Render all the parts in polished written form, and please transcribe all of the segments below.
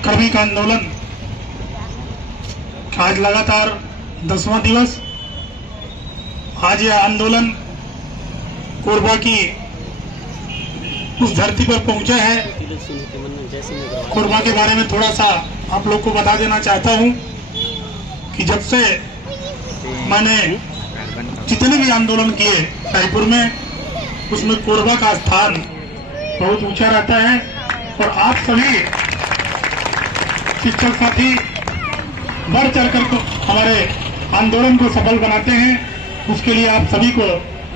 कार्मिक आंदोलन आज लगातार 10वां दिवस। आज यह आंदोलन कोरबा की उस धरती पर पहुंचा है। कोरबा के बारे में थोड़ा सा आप लोग को बता देना चाहता हूं कि जब से मैंने जितने भी आंदोलन किए रायपुर में, उसमें कोरबा का स्थान बहुत ऊंचा रहता है। और आप सभी शिक्षक साथी बढ़ चढ़कर को हमारे आंदोलन को सफल बनाते हैं, उसके लिए आप सभी को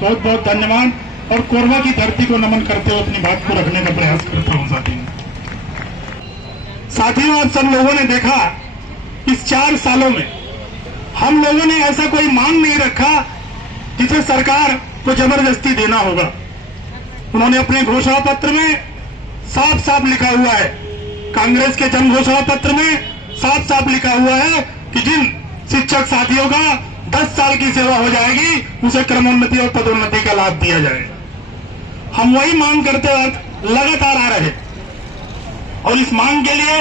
बहुत बहुत धन्यवाद। और कोरबा की धरती को नमन करते हुए अपनी बात को रखने का प्रयास करता हूं। साथियों, आप सब लोगों ने देखा इस 4 सालों में हम लोगों ने ऐसा कोई मांग नहीं रखा जिसे सरकार को जबरदस्ती देना होगा। उन्होंने अपने घोषणा पत्र में साफ साफ लिखा हुआ है, कांग्रेस के जन घोषणा पत्र में साफ साफ लिखा हुआ है कि जिन शिक्षक साथियों का 10 साल की सेवा हो जाएगी उसे क्रमोन्नति और पदोन्नति का लाभ दिया जाएगा। हम वही मांग करते वक्त लगातार आ रहे और इस मांग के लिए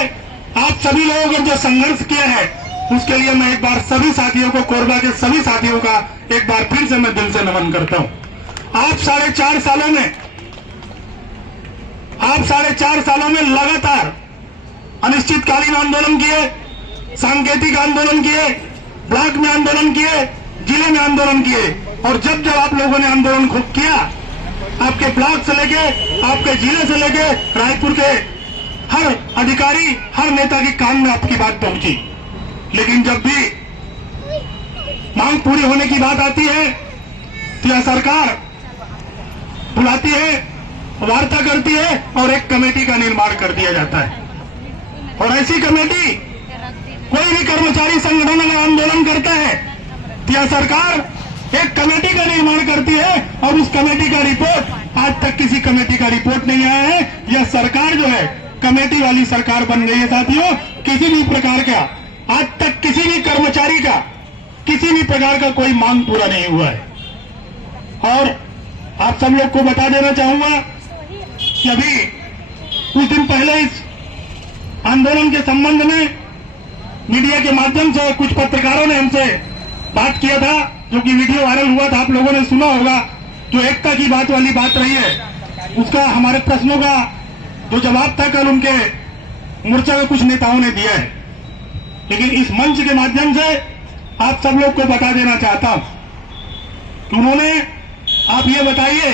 आप सभी लोगों ने जो संघर्ष किया है उसके लिए मैं एक बार सभी साथियों को, कोरबा के सभी साथियों का एक बार फिर से मैं दिल से नमन करता हूं। आप 4.5 सालों में लगातार अनिश्चितकालीन आंदोलन किए, सांकेतिक आंदोलन किए, ब्लॉक में आंदोलन किए, जिले में आंदोलन किए। और जब जब आप लोगों ने आंदोलन खूब किया, आपके ब्लॉक से लेके, आपके जिले से लेके रायपुर के हर अधिकारी, हर नेता के कान में आपकी बात पहुंची। लेकिन जब भी मांग पूरी होने की बात आती है तो यह सरकार बुलाती है, वार्ता करती है और एक कमेटी का निर्माण कर दिया जाता है। और ऐसी कमेटी, कोई भी कर्मचारी संगठन अगर आंदोलन करता है तो यह सरकार एक कमेटी का निर्माण करती है और उस कमेटी का रिपोर्ट, आज तक किसी कमेटी का रिपोर्ट नहीं आया है। यह सरकार जो है कमेटी वाली सरकार बन गई है। साथियों, किसी भी प्रकार का आज तक किसी भी कर्मचारी का किसी भी प्रकार का कोई मांग पूरा नहीं हुआ है। और आप सब लोग को बता देना चाहूंगा कि अभी कुछ दिन पहले इस आंदोलन के संबंध में मीडिया के माध्यम से कुछ पत्रकारों ने हमसे बात किया था, जो कि वीडियो वायरल हुआ था, आप लोगों ने सुना होगा। जो एकता की बात वाली बात रही है, उसका हमारे प्रश्नों का जो जवाब था कल उनके मोर्चा के कुछ नेताओं ने दिया है। लेकिन इस मंच के माध्यम से आप सब लोग को बता देना चाहता हूं कि उन्होंने, आप ये बताइए,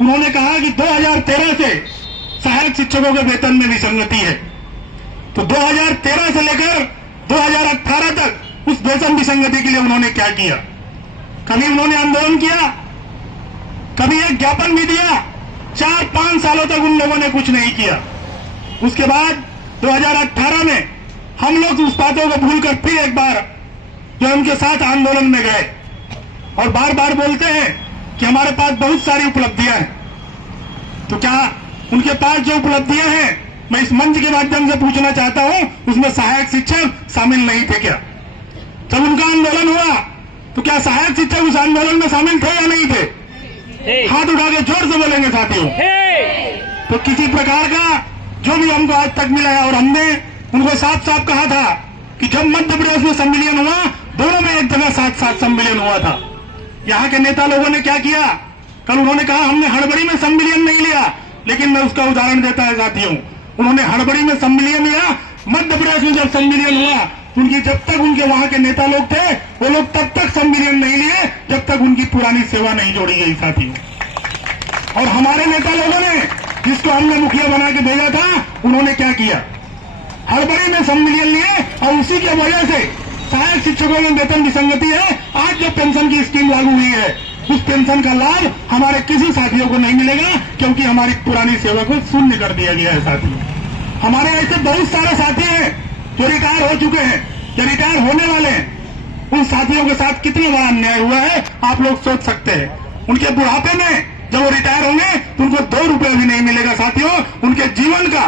उन्होंने कहा कि 2013 से सहायक शिक्षकों के वेतन में विसंगति है। तो 2013 से लेकर 2018 तक उस वेतन विसंगति के लिए उन्होंने क्या किया? कभी उन्होंने आंदोलन किया? कभी एक ज्ञापन भी दिया? 4-5 सालों तक उन लोगों ने कुछ नहीं किया। उसके बाद 2018 में हम लोग उस बातों को भूलकर फिर एक बार जो उनके साथ आंदोलन में गए और बार बार बोलते हैं कि हमारे पास बहुत सारी उपलब्धियां हैं। तो क्या उनके पास जो उपलब्धियां हैं, मैं इस मंच के माध्यम से पूछना चाहता हूं, उसमें सहायक शिक्षक शामिल नहीं थे क्या? जब उनका आंदोलन हुआ तो क्या सहायक शिक्षक उस आंदोलन में शामिल थे या नहीं थे? हाथ उठा के जोर से बोलेंगे साथियों। तो किसी प्रकार का जो भी हमको आज तक मिला है, और हमने उनको साफ साफ कहा था कि जब मध्य प्रदेश में सम्मेलन हुआ, दोनों में एक जगह साथ साथ सम्मेलन हुआ था। यहाँ के नेता लोगों ने क्या किया? कल उन्होंने कहा हमने हड़बड़ी में सम्मेलन नहीं लिया, लेकिन मैं उसका उदाहरण देता है साथियों। उन्होंने हड़बड़ी में सम्मेलन लिया। मध्य प्रदेश में जब सम्मेलन हुआ, उनकी जब तक उनके वहां के नेता लोग थे, वो लोग तब तक सम्मेलन नहीं लिए जब तक उनकी पुरानी सेवा नहीं जोड़ी गई साथियों। और हमारे नेता लोगों ने, जिसको हमने मुखिया बना के भेजा था, उन्होंने क्या किया? हड़बड़ी में सम्मेलन लिए और उसी की वजह से सहायक शिक्षकों में वेतन विसंगति है। आज जो पेंशन की स्कीम लागू हुई है, उस पेंशन का लाभ हमारे किसी साथियों को नहीं मिलेगा, क्योंकि हमारी पुरानी सेवा को शून्य कर दिया गया है साथियों। हमारे ऐसे बहुत सारे साथी हैं जो रिटायर हो चुके हैं या रिटायर होने वाले हैं। उन साथियों के साथ कितना बड़ा अन्याय हुआ है आप लोग सोच सकते हैं। उनके बुढ़ापे में जब वो रिटायर होंगे तो उनको 2 रुपए भी नहीं मिलेगा साथियों। उनके जीवन का,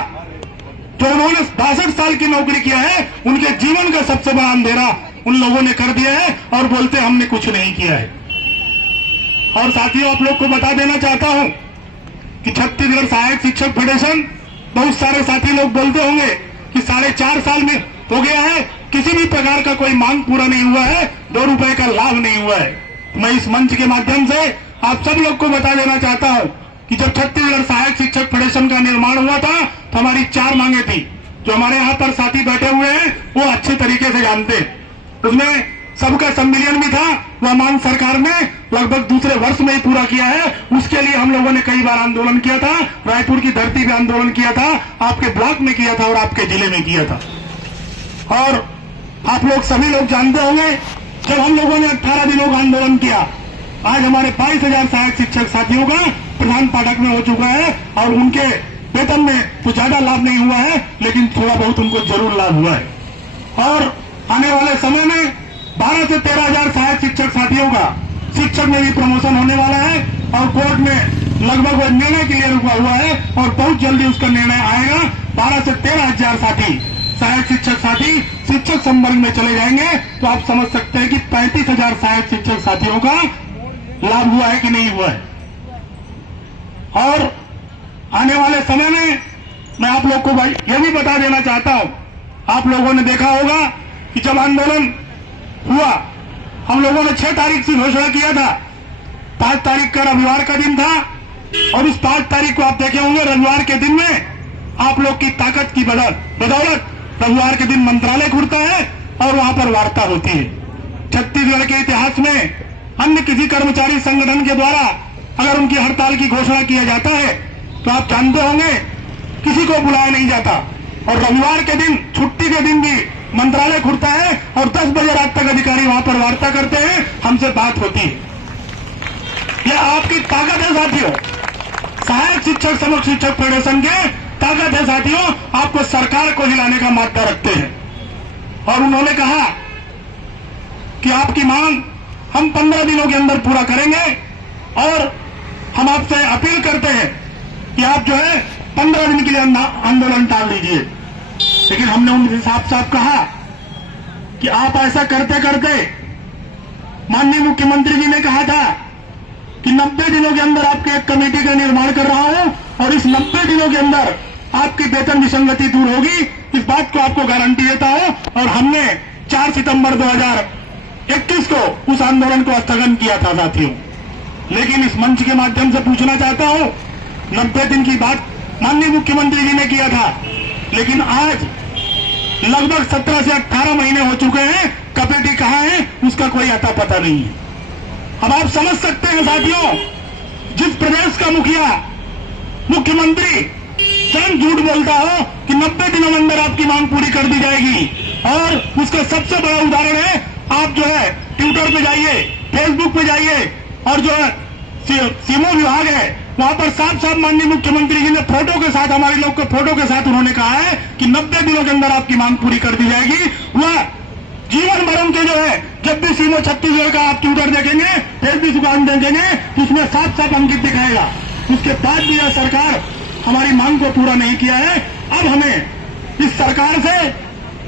जो उन्होंने 62 साल की नौकरी किया है, उनके जीवन का सबसे बड़ा अंधेरा उन लोगों ने कर दिया है और बोलते हमने कुछ नहीं किया है। और साथियों, आप लोग को बता देना चाहता हूं कि छत्तीसगढ़ सहायक शिक्षक फेडरेशन, बहुत सारे साथी लोग बोलते होंगे कि 4.5 साल में हो गया है, किसी भी प्रकार का कोई मांग पूरा नहीं हुआ है, 2 रुपए का लाभ नहीं हुआ है। मैं इस मंच के माध्यम से आप सब लोग को बता देना चाहता हूं कि जब छत्तीसगढ़ सहायक शिक्षक फेडरेशन का निर्माण हुआ था तो हमारी 4 मांगे थी। जो हमारे यहाँ पर साथी बैठे हुए हैं वो अच्छे तरीके से जानते हैं। उसमें सबका सम्मिलन भी था। वह मांग सरकार ने लगभग दूसरे वर्ष में ही पूरा किया है। उसके लिए हम लोगों ने कई बार आंदोलन किया था, रायपुर की धरती पे आंदोलन किया था, आपके ब्लॉक में किया था और आपके जिले में किया था। और आप लोग सभी लोग जानते होंगे, जब हम लोगों ने 18 दिनों का आंदोलन किया, आज हमारे 22,000 सहायक शिक्षक साथियों का प्रधान पाठक में हो चुका है और उनके वेतन में कुछ ज्यादा लाभ नहीं हुआ है, लेकिन थोड़ा बहुत उनको जरूर लाभ हुआ है। और आने वाले समय में 12 से 13,000 सहायक शिक्षक साथियों का शिक्षक में भी प्रमोशन होने वाला है और कोर्ट में लगभग वो निर्णय के लिए रुका हुआ है और बहुत जल्दी उसका निर्णय आएगा। 12 से 13,000 साथी सहायक शिक्षक साथी शिक्षक संवर्ग में चले जाएंगे तो आप समझ सकते हैं कि 35,000 सहायक शिक्षक साथियों का लाभ हुआ है कि नहीं हुआ है। और आने वाले समय में मैं आप लोग को यह भी बता देना चाहता हूं, आप लोगों ने देखा होगा कि जब आंदोलन हुआ हम लोगों ने 6 तारीख से घोषणा किया था। 5 तारीख का रविवार का दिन था और उस 5 तारीख को आप देखे होंगे, रविवार के दिन में आप लोग की ताकत की बदौलत रविवार के दिन मंत्रालय खुलता है और वहां पर वार्ता होती है। छत्तीसगढ़ के इतिहास में अन्य किसी कर्मचारी संगठन के द्वारा अगर उनकी हड़ताल की घोषणा किया जाता है तो आप जानते होंगे किसी को बुलाया नहीं जाता और रविवार के दिन छुट्टी के दिन भी मंत्रालय खुलता है और 10 बजे रात तक अधिकारी वहां पर वार्ता करते हैं, हमसे बात होती है। यह आपकी ताकत है साथियों, सहायक शिक्षक समग्र शिक्षक फेडरेशन के ताकत है साथियों। आपको सरकार को हिलाने का मादा रखते हैं और उन्होंने कहा कि आपकी मांग हम 15 दिनों के अंदर पूरा करेंगे और हम आपसे अपील करते हैं कि आप जो है 15 दिन के लिए आंदोलन टाल दीजिए। लेकिन हमने उनसे साफ साफ कहा कि आप ऐसा करते करते, माननीय मुख्यमंत्री जी ने कहा था कि 90 दिनों के अंदर आपके एक कमेटी का निर्माण कर रहा हूं और इस 90 दिनों के अंदर आपकी वेतन विसंगति दूर होगी, इस बात को आपको गारंटी देता हूं। और हमने 4 सितंबर 2021 को उस आंदोलन को स्थगन किया था साथियों। लेकिन इस मंच के माध्यम से पूछना चाहता हूं, 90 दिन की बात माननीय मुख्यमंत्री जी ने किया था, लेकिन आज लगभग 17 से 18 महीने हो चुके हैं, कमेटी कहां है उसका कोई अता पता नहीं है। अब आप समझ सकते हैं साथियों, जिस प्रदेश का मुख्यमंत्री स्वयं झूठ बोलता हो कि 90 दिनों में अंदर आपकी मांग पूरी कर दी जाएगी, और उसका सबसे बड़ा उदाहरण है, आप जो है ट्विटर पे जाइए, फेसबुक पे जाइए और जो है सीमो विभाग है वहां पर साफ साफ माननीय मुख्यमंत्री जी ने फोटो के साथ, हमारे लोग के फोटो के साथ उन्होंने कहा है कि 90 दिनों के अंदर आपकी मांग पूरी कर दी जाएगी। वह जीवन भर उनके जो है, जब भी सीमो छत्तीसगढ़ का आप ट्विटर देखेंगे, फेसबुक देखेंगे, उसमें साफ साफ अंकित दिखाएगा। उसके बाद भी यह सरकार हमारी मांग को पूरा नहीं किया है। अब हमें इस सरकार से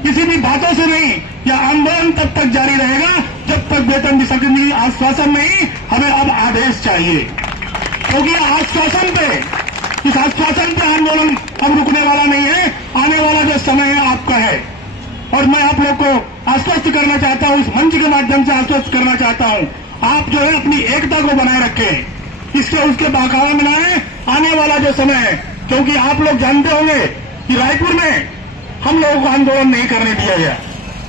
किसी भी बातों से नहीं, यह आंदोलन तब तक जारी रहेगा जब तक वेतन विसंगति आश्वासन नहीं, हमें अब आदेश चाहिए। क्योंकि आश्वासन पे, इस आश्वासन पे आंदोलन अब रुकने वाला नहीं है। आने वाला जो समय है आपका है और मैं आप लोग को आश्वस्त करना चाहता हूं, इस मंच के माध्यम से आश्वस्त करना चाहता हूं, आप जो है अपनी एकता को बनाए रखें, इसके उसके बहकावा मिलाएं आने वाला जो समय है। क्योंकि आप लोग जानते होंगे कि रायपुर में हम लोगों को आंदोलन नहीं करने दिया गया,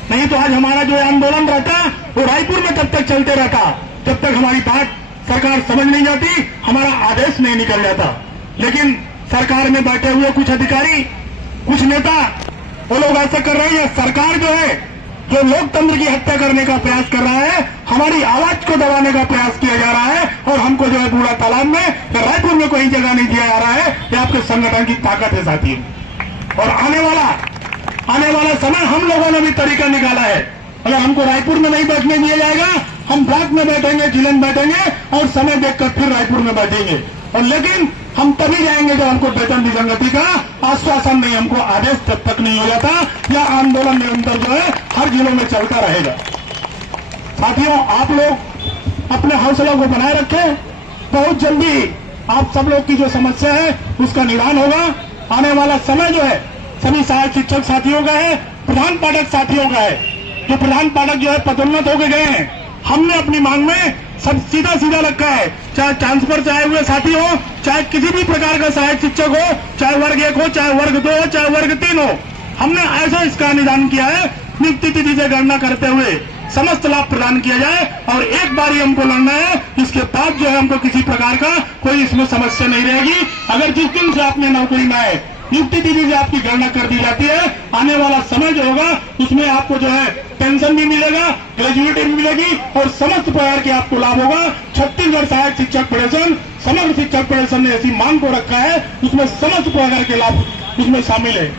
नहीं तो आज हमारा जो आंदोलन रहता वो रायपुर में तब तक चलते रहता जब तक हमारी बात सरकार समझ नहीं जाती, हमारा आदेश नहीं निकल जाता। लेकिन सरकार में बैठे हुए कुछ अधिकारी, कुछ नेता, वो लोग ऐसा कर रहे हैं। सरकार जो है, जो लोकतंत्र की हत्या करने का प्रयास कर रहा है, हमारी आवाज को दबाने का प्रयास किया जा रहा है और हमको जो है बूढ़ा तालाब में या रायपुर में कोई जगह नहीं दिया जा रहा है। ये आपके संगठन की ताकत है साथियों। और आने वाला समय हम लोगों ने भी तरीका निकाला है। अगर हमको रायपुर में नहीं बैठने दिया जाएगा, हम ब्लॉक में बैठेंगे, जिले में बैठेंगे और समय देखकर फिर रायपुर में बैठेंगे। और लेकिन हम तभी जाएंगे जब हमको वेतन विसंगति का आश्वासन नहीं, हमको आदेश तब तक नहीं हो जाता। यह आंदोलन निरंतर जो है हर जिलों में चलता रहेगा। साथियों, आप लोग अपने हौसला को बनाए रखें। बहुत जल्दी आप सब लोग की जो समस्या है उसका निदान होगा। आने वाला समय जो है सभी सहायक शिक्षक साथियों का है, प्रधान पाठक साथियों का है। जो प्रधान पाठक जो है पदोन्नत होकर गए हैं, हमने अपनी मांग में सब सीधा सीधा रखा है, चाहे ट्रांसफर चाहे हुए साथी हो, चाहे किसी भी प्रकार का सहायक शिक्षक हो, चाहे वर्ग 1 हो, चाहे वर्ग 2 हो, चाहे वर्ग 3 हो, हमने ऐसा इसका निदान किया है, नियुक्ति तिथि से गणना करते हुए समस्त लाभ प्रदान किया जाए और एक बार ही हमको लड़ना है। इसके बाद जो है हमको किसी प्रकार का कोई इसमें समस्या नहीं रहेगी। अगर जिस दिन से आपने नौकरी में आए, नियुक्ति तिथि से आपकी गणना कर दी जाती है, आने वाला समय जो होगा उसमें आपको जो है पेंशन भी मिलेगा, ग्रेजुएटी भी मिलेगी और समस्त प्रकार के आपको लाभ होगा। छत्तीसगढ़ सहायक शिक्षक फेडरेशन, समग्र शिक्षक फेडरेशन ने ऐसी मांग को रखा है, उसमें समस्त प्रकार के लाभ उसमें शामिल है।